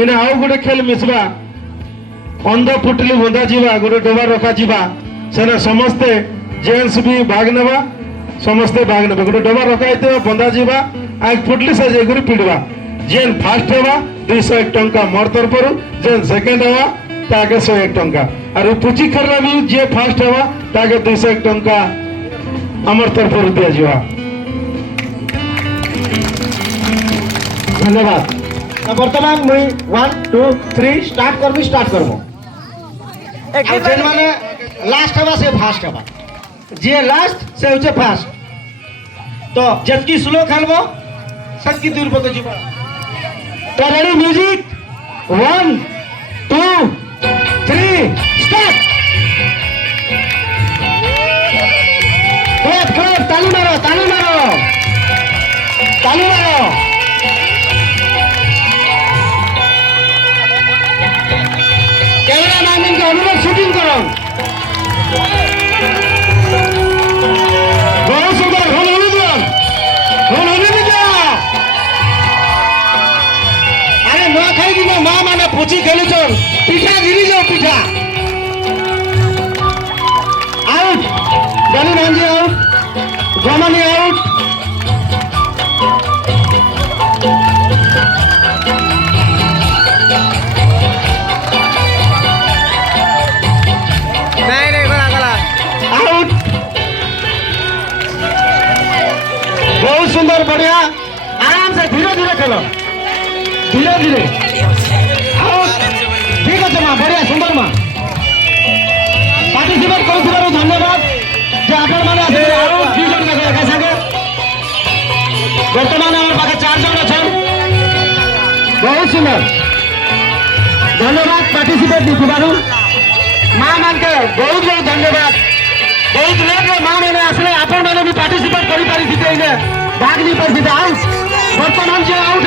इने आउ गोटे खेल मिसबा अंध फुटली बंधा जीवा गोटे डोबा रखा जीवा सेना समस्ते जेंट्स भी भाग नेबा समस्ते भाग नेबे गोटे डोबा रखा होइते बंधा जीवा आग फुटली से जेगुरी पिडवा जेन फास्ट हेबा 201 टंका मोर तरफरु जेन सेकंड हेबा ताके 101 टंका और पुची करला भी जे फास्ट हेबा ताके 201 टंका हमर तरफरु दिया जीवा। धन्यवाद। बर्तमान मुई 1 2 3 स्टार्ट करबो जेन माने लास्ट हेबा से फास्ट हेबा जे लास्ट से होचे फास्ट तो जतकी स्लो खेलबो सतकी दूर पके जीवा। तो रेडी म्यूजिक 1 2 3 स्टार्ट। क्लैप ताली मारो ताली मारो ताली मारो। कैमरा मैन के अनुरोध शूटिंग करो। बहुत सुंदर होली दिया अरे नुआ खाई दिन माँ माने पुची खेलु छन पिठा गिरी जाओ पिठा आउट डाली नांजी आउट गमनी आउट। बहुत सुंदर बढ़िया आराम से धीरे धीरे खेलो धीरे धीरे ठीक है माँ बढ़िया सुंदर माँ पार्टिसिपेट कर धन्यवाद जो आपण मैंने बर्तमान हमारे पाखे 4 जन अच्छा बहुत सुंदर धन्यवाद पार्टिसिपेट देखिबारू माँ मान के बहुत बहुत धन्यवाद। बहुत लेट माँ मैंने आसले आपण मैंने भी पार्टिसिपेट करी पारी भाग नहीं पारी आउट बर्तमान जो आउट